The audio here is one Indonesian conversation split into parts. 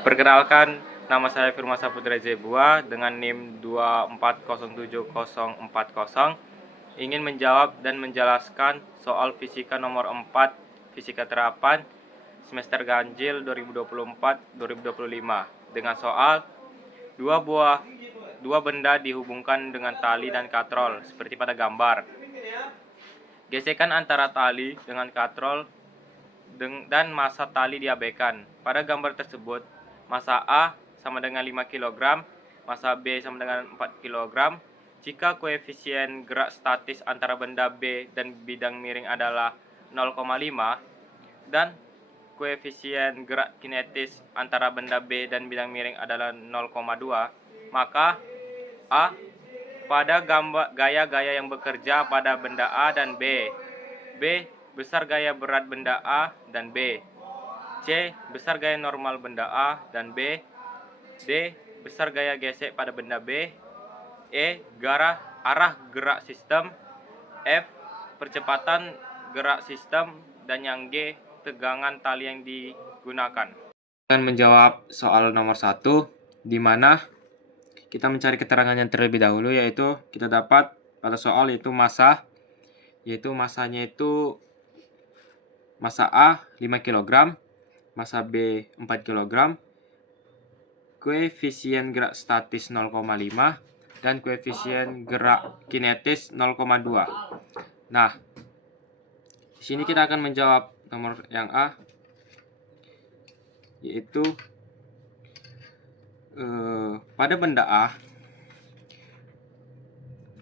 Perkenalkan, nama saya Firman Saputra Zebua dengan NIM 2407040, ingin menjawab dan menjelaskan soal fisika nomor 4, fisika terapan, semester ganjil 2024-2025 dengan soal dua benda dihubungkan dengan tali dan katrol seperti pada gambar. Gesekan antara tali dengan katrol dan massa tali diabaikan. Pada gambar tersebut, massa A sama dengan 5 kg, massa B sama dengan 4 kg. Jika koefisien gerak statis antara benda B dan bidang miring adalah 0,5 dan koefisien gerak kinetis antara benda B dan bidang miring adalah 0,2, maka A. Pada gaya-gaya yang bekerja pada benda A dan B. B. Besar gaya berat benda A dan B. C. Besar gaya normal benda A dan B. D. Besar gaya gesek pada benda B. E. Arah gerak sistem. F. Percepatan gerak sistem. Dan yang G. Tegangan tali yang digunakan. Akan menjawab soal nomor 1, di mana kita mencari keterangan yang terlebih dahulu, yaitu kita dapat pada soal yaitu massa, yaitu massanya itu massa A 5 kg, massa B 4 kg, koefisien gerak statis 0,5 dan koefisien gerak kinetis 0,2. Nah, di sini kita akan menjawab nomor yang A, yaitu pada benda A.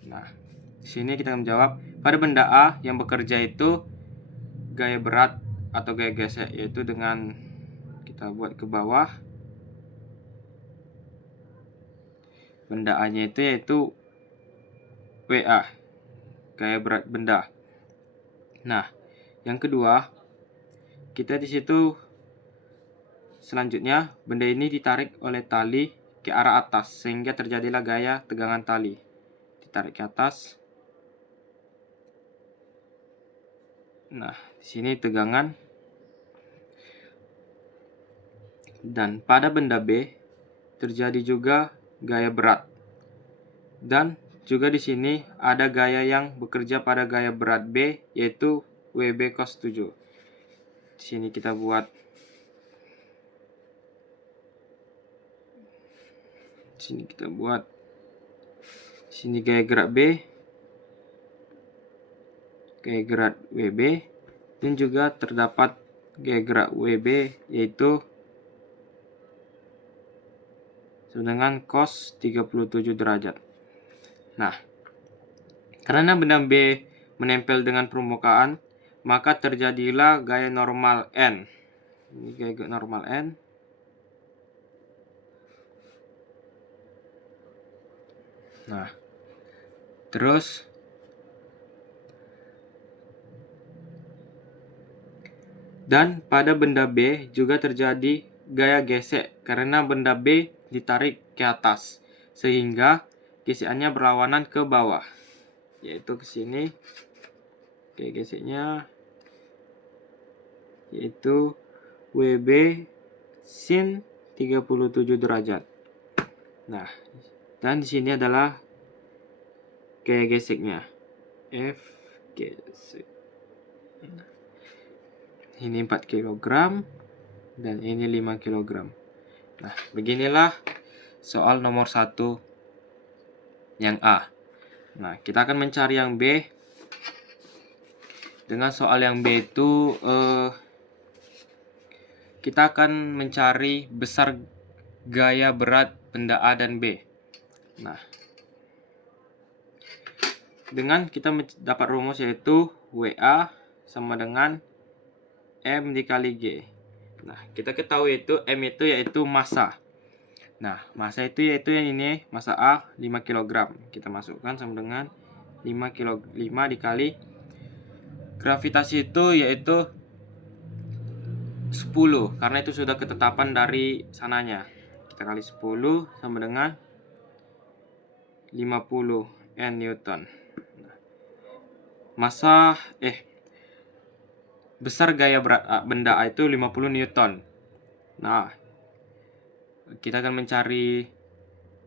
Nah, di sini kita akan menjawab pada benda A yang bekerja itu gaya berat atau gaya gesek, yaitu dengan kita buat ke bawah. Benda A-nya itu yaitu WA, gaya berat benda. Nah, yang kedua, kita di situ selanjutnya benda ini ditarik oleh tali ke arah atas sehingga terjadilah gaya tegangan tali. Ditarik ke atas. Nah, di sini tegangan. Dan pada benda B terjadi juga gaya berat. Dan juga di sini ada gaya yang bekerja pada gaya berat B, yaitu WB cos 7. Di sini kita buat sini gaya gerak B, gaya gerak WB, dan juga terdapat gaya gerak WB yaitu dengan cos 37 derajat. Nah, karena benda B menempel dengan permukaan, maka terjadilah gaya normal N. Ini gaya normal N. Nah, terus dan pada benda B juga terjadi gaya gesek karena benda B ditarik ke atas sehingga gesekannya berlawanan ke bawah, yaitu ke sini. Oke, geseknya yaitu WB sin 37 derajat. Nah, dan di sini adalah gaya geseknya. F gesek. Ini 4 kg dan ini 5 kg. Nah, beginilah soal nomor 1 yang A. Nah, kita akan mencari yang B. Dengan soal yang B itu kita akan mencari besar gaya berat benda A dan B. Nah, dengan kita dapat rumus yaitu WA sama dengan M dikali G. Nah, kita ketahui itu M itu yaitu massa. Nah, massa itu yaitu yang ini, massa A 5 kg. Kita masukkan sama dengan 5 dikali gravitasi itu yaitu 10, karena itu sudah ketetapan dari sananya. Kita kali 10 sama dengan 50 N Newton. Massa besar gaya berat benda A itu 50 Newton. Nah, kita akan mencari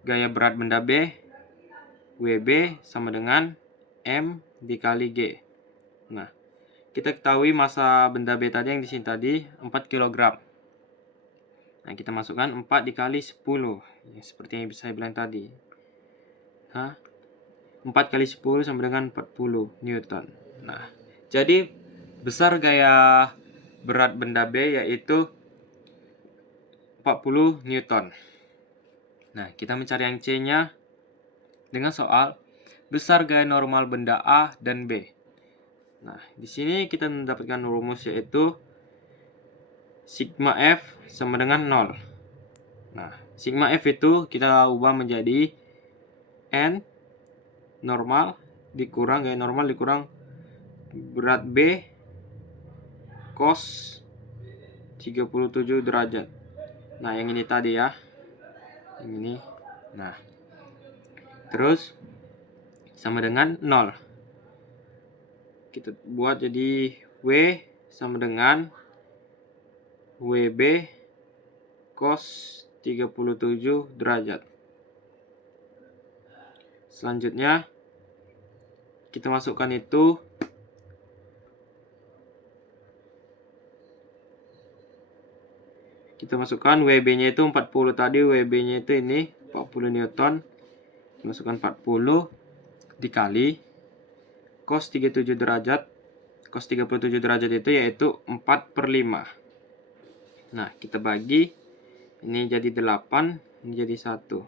gaya berat benda B, WB sama dengan M dikali G. Nah, kita ketahui massa benda B tadi yang di sini tadi 4 kg. Nah, kita masukkan 4 dikali 10, ya, seperti yang saya bilang tadi. 4 kali 10 sama dengan 40 Newton. Nah, jadi besar gaya berat benda B yaitu 40 Newton. Nah, kita mencari yang C-nya dengan soal besar gaya normal benda A dan B. Nah, di sini kita mendapatkan rumus yaitu sigma F sama dengan 0. Nah, sigma F itu kita ubah menjadi N normal dikurang gaya normal dikurang berat B cos 37 derajat. Nah, yang ini tadi ya. Yang ini. Nah, terus sama dengan 0. Kita buat jadi W sama dengan WB cos 37 derajat. Selanjutnya kita masukkan itu WB-nya itu 40 tadi, WB-nya itu ini 40 Newton. Masukkan 40 dikali cos 37 derajat. Cos 37 derajat itu yaitu 4/5. Nah, kita bagi. Ini jadi 8, ini jadi 1.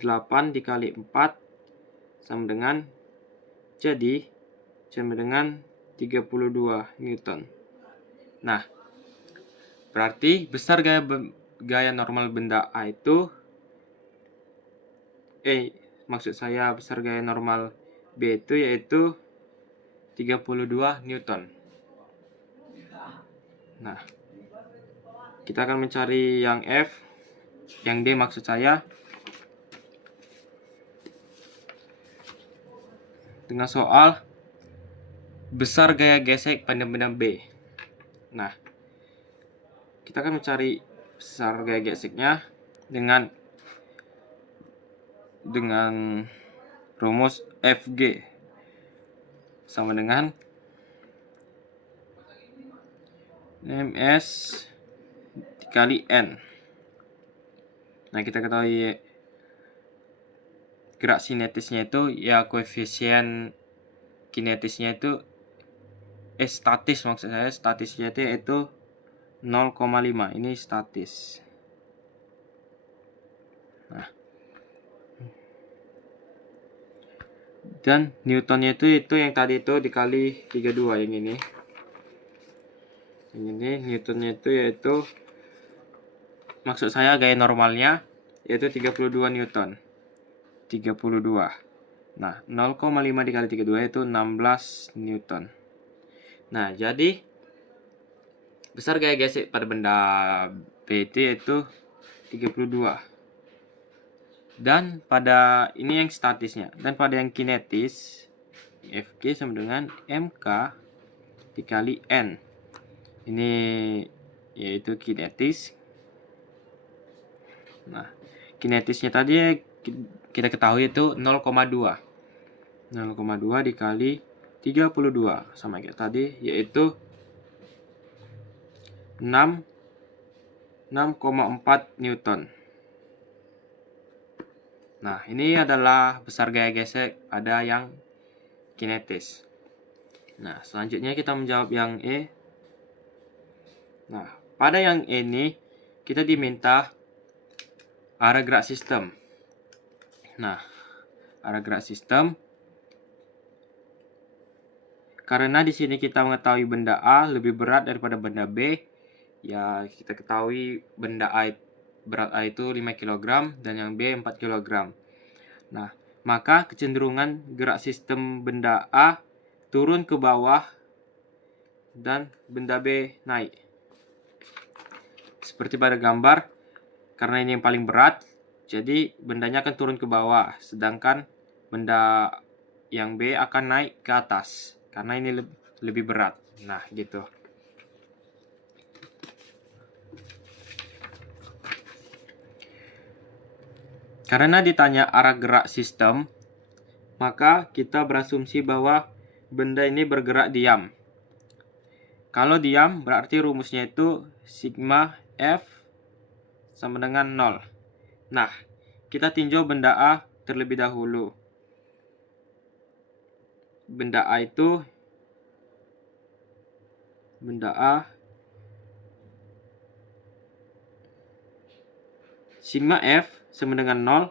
8 dikali 4 sama dengan 32 Newton. Nah, berarti besar gaya normal benda A itu maksud saya besar gaya normal B itu yaitu 32 Newton. Nah, kita akan mencari yang F, yang D maksud saya, dengan soal besar gaya gesek pada benda B. Nah, kita akan mencari besar gaya geseknya dengan rumus FG sama dengan MS dikali N. Nah, kita ketahui gerak sinetisnya itu ya koefisien kinetisnya itu statis maksud saya, statisnya itu yaitu 0,5. Ini statis. Nah, dan Newtonnya itu yang tadi itu dikali 32 yang ini. Yang ini Newtonnya itu yaitu maksud saya gaya normalnya yaitu 32 Newton. 32. Nah, 0,5 dikali 32 itu 16 Newton. Nah, jadi besar gaya gesek pada benda B itu yaitu 32. Dan pada ini yang statisnya. Dan pada yang kinetis, Fg sama dengan Mk dikali N. Ini yaitu kinetis. Nah, kinetisnya tadi kita ketahui itu 0,2. 0,2 dikali 32 sama kayak tadi yaitu 6,4 Newton. Nah, ini adalah besar gaya gesek pada yang kinetis. Nah, selanjutnya kita menjawab yang E. Nah, pada yang E ini kita diminta arah gerak sistem. Nah, arah gerak sistem karena di sini kita mengetahui benda A lebih berat daripada benda B, ya kita ketahui benda A berat A itu 5 kg dan yang B 4 kg. Nah, maka kecenderungan gerak sistem benda A turun ke bawah dan benda B naik. Seperti pada gambar, karena ini yang paling berat, jadi bendanya akan turun ke bawah, sedangkan benda yang B akan naik ke atas, karena ini lebih berat. Nah, gitu. Karena ditanya arah gerak sistem, maka kita berasumsi bahwa benda ini bergerak diam. Kalau diam, berarti rumusnya itu sigma F sama dengan 0. Nah, kita tinjau benda A terlebih dahulu. Benda A sigma F sama dengan 0,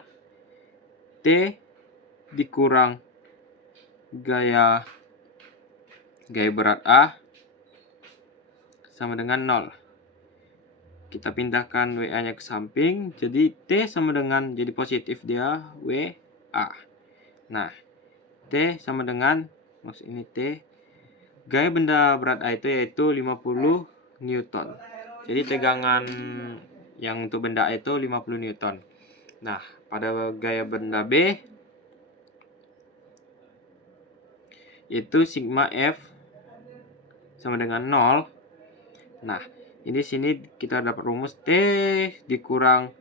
T dikurang gaya berat A sama dengan 0. Kita pindahkan WA-nya ke samping, jadi T sama dengan, jadi positif dia WA. Nah, T sama dengan, maksud ini T, gaya benda berat A itu yaitu 50 Newton. Jadi tegangan yang untuk benda A itu 50 Newton. Nah, pada gaya benda B itu sigma F sama dengan 0. Nah, ini sini kita dapat rumus T dikurang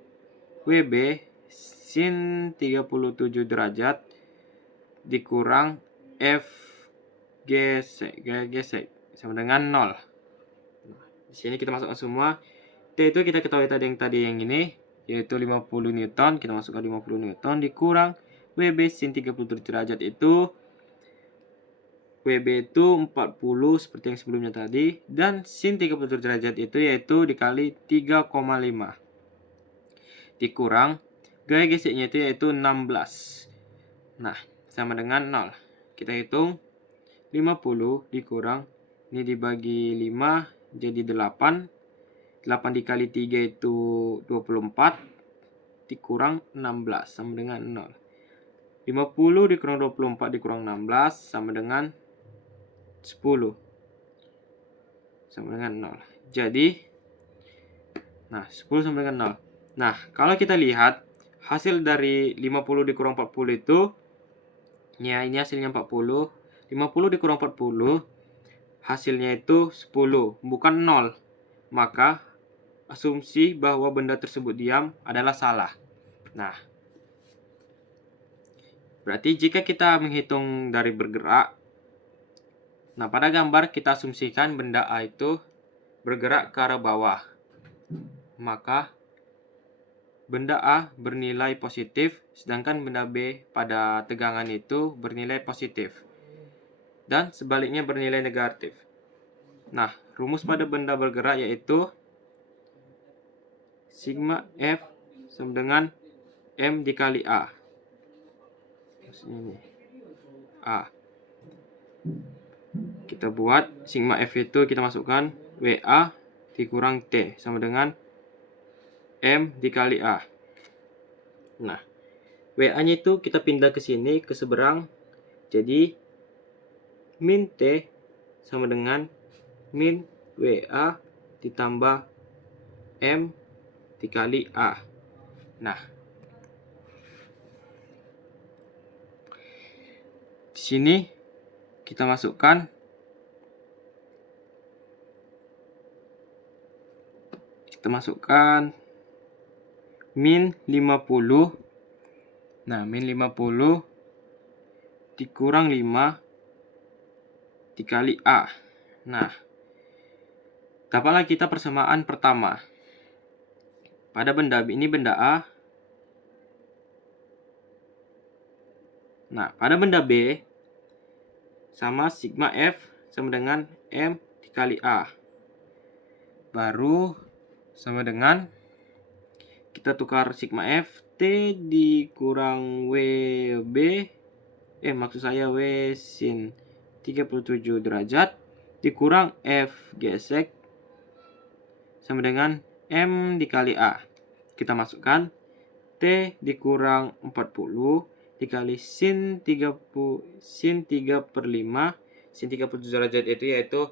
WB sin 37 derajat dikurang F gesek sama dengan 0. Nah, di sini kita masukkan semua. T itu kita ketahui tadi yang ini yaitu 50 Newton, kita masukkan 50 Newton dikurang WB sin 37 derajat itu WB itu 40 seperti yang sebelumnya tadi, dan sin 37 derajat itu yaitu dikali 3,5 dikurang gaya geseknya itu yaitu 16. Nah, sama dengan 0. Kita hitung 50 dikurang, ini dibagi 5 jadi 8. 8 dikali 3 itu 24 dikurang 16 sama dengan 0. 50 dikurang 24 dikurang 16 sama dengan 10 sama dengan 0. Jadi, nah 10 sama dengan 0. Nah, kalau kita lihat hasil dari 50 dikurang 40 itu, ya ini hasilnya 40. 50 dikurang 40, hasilnya itu 10, bukan 0. Maka, asumsi bahwa benda tersebut diam adalah salah. Nah, berarti jika kita menghitung dari bergerak, nah pada gambar kita asumsikan benda A itu bergerak ke arah bawah. Maka benda A bernilai positif, sedangkan benda B pada tegangan itu bernilai positif. Dan sebaliknya bernilai negatif. Nah, rumus pada benda bergerak yaitu sigma F sama dengan M dikali A. Ini A. Kita buat sigma F itu kita masukkan WA dikurang T sama dengan M dikali A. Nah, WA-nya itu kita pindah ke sini, ke seberang. Jadi, min T sama dengan min WA ditambah M dikali A. Nah, di sini kita masukkan min 50. Nah, min 50 dikurang 5 dikali A. Nah, dapatlah kita persamaan pertama. Pada benda ini benda A. Nah, pada benda B sama sigma F sama dengan M dikali A. Baru sama dengan kita tukar sigma F T dikurang WB, maksud saya W sin 37 derajat dikurang F gesek sama dengan M dikali A. Kita masukkan T dikurang 40 dikali sin 3 per 5. Sin 37 derajat itu yaitu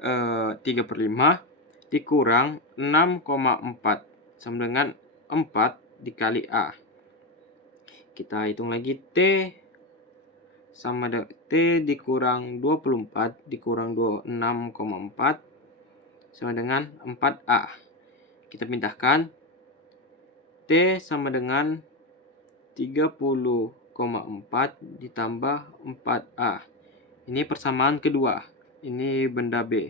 3 per 5 dikurang 6,4 sama dengan 4 dikali A. Kita hitung lagi T sama dengan T dikurang 24 dikurang 6,4 sama dengan 4A. Kita pindahkan T sama dengan 30,4 ditambah 4A. Ini persamaan kedua. Ini benda B.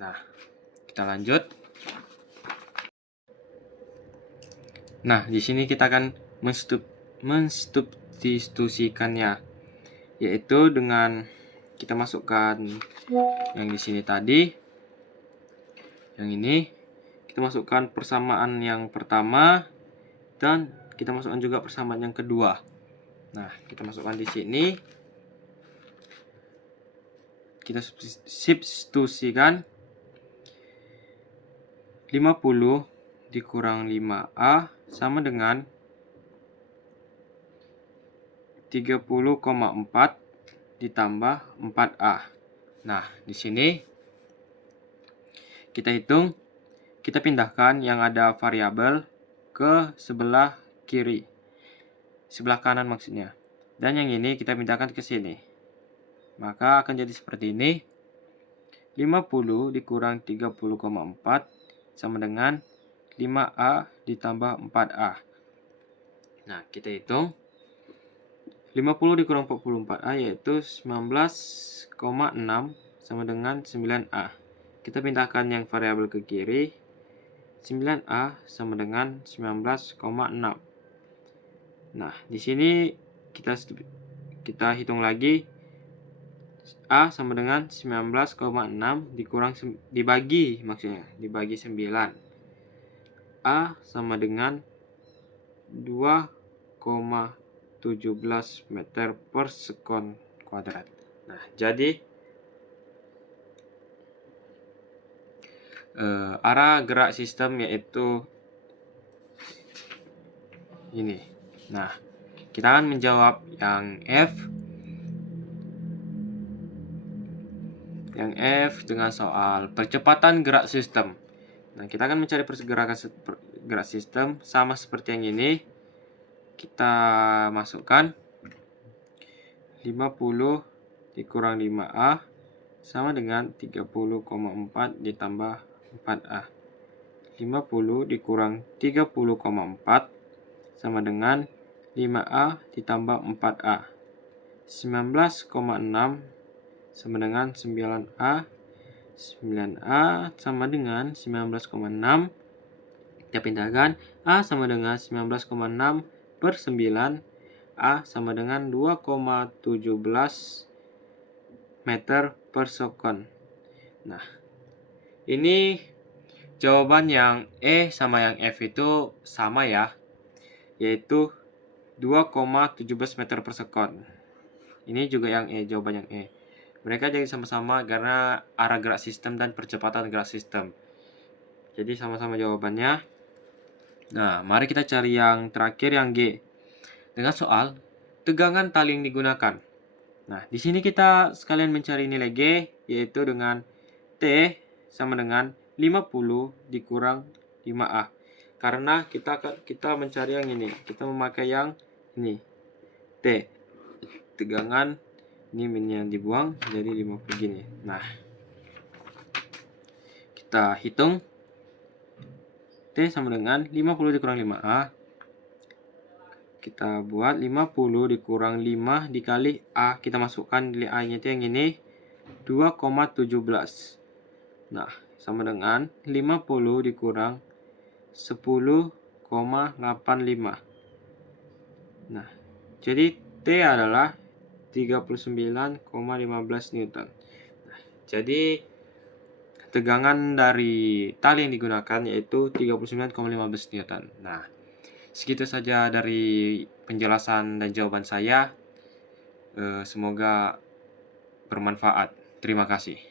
Nah, kita lanjut. Nah, di sini kita akan mensubstitusikannya, yaitu dengan kita masukkan yang di sini tadi, yang ini kita masukkan persamaan yang pertama dan kita masukkan juga persamaan yang kedua. Nah, kita masukkan di sini, kita substitusikan 50 dikurang 5A sama dengan 30,4 ditambah 4A. Nah, di sini kita hitung, kita pindahkan yang ada variabel ke sebelah kiri. Sebelah kanan maksudnya. Dan yang ini kita pindahkan ke sini. Maka akan jadi seperti ini. 50 dikurang 30,4 sama dengan 5A ditambah 4A. Nah, kita hitung. 50 dikurang 44A yaitu 19,6 sama dengan 9A. Kita pindahkan yang variabel ke kiri. 9A sama dengan 19,6. Nah, di sini kita hitung lagi. A sama dengan 19,6 dibagi 9. A sama dengan 2,17 meter per sekon kuadrat. Nah, jadi arah gerak sistem yaitu ini. Nah, kita akan menjawab yang F. Yang F dengan soal percepatan gerak sistem. Nah, kita akan mencari pergerakan gerak sistem sama seperti yang ini. Kita masukkan 50 dikurang 5A sama dengan 30,4 ditambah 4A. 50 dikurang 30,4 sama dengan 5A ditambah 4A. 19,6 sama dengan 9A. 9A sama dengan 19,6. Kita pindahkan. A sama dengan 19,6 per 9. A sama dengan 2,17 meter per sekon. Nah, ini jawaban yang E sama yang F itu sama ya, yaitu 2,17 meter per sekon. Ini juga yang E, jawaban yang E. Mereka jadi sama-sama karena arah gerak sistem dan percepatan gerak sistem. Jadi sama-sama jawabannya. Nah, mari kita cari yang terakhir, yang G. Dengan soal tegangan tali yang digunakan. Nah, di sini kita sekalian mencari nilai G, yaitu dengan T sama dengan 50 dikurang 5A. Karena kita mencari yang ini, kita memakai yang ini, T. Tegangan ini yang dibuang jadi 50 gini. Nah, kita hitung T sama dengan 50 dikurang 5A. Kita buat 50 dikurang 5 dikali A. Kita masukkan nilai A nya itu yang ini, 2,17. Nah, sama dengan 50 dikurang 10,85. Nah, jadi T adalah 39,15 Newton. Nah, jadi tegangan dari tali yang digunakan yaitu 39,15 Newton. Nah, segitu saja dari penjelasan dan jawaban saya. Semoga bermanfaat. Terima kasih.